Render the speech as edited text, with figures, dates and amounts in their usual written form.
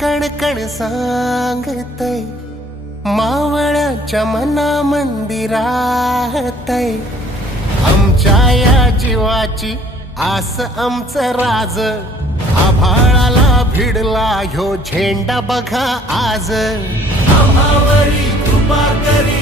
कणकण सांगतय, मावळ्याच्या मना मंदिरातय, आमच्या या जीवाची आस आमचं राज, आभाळाला भिडला ह्यो झेंडा बघा आज, आम्हावरी कृपा करी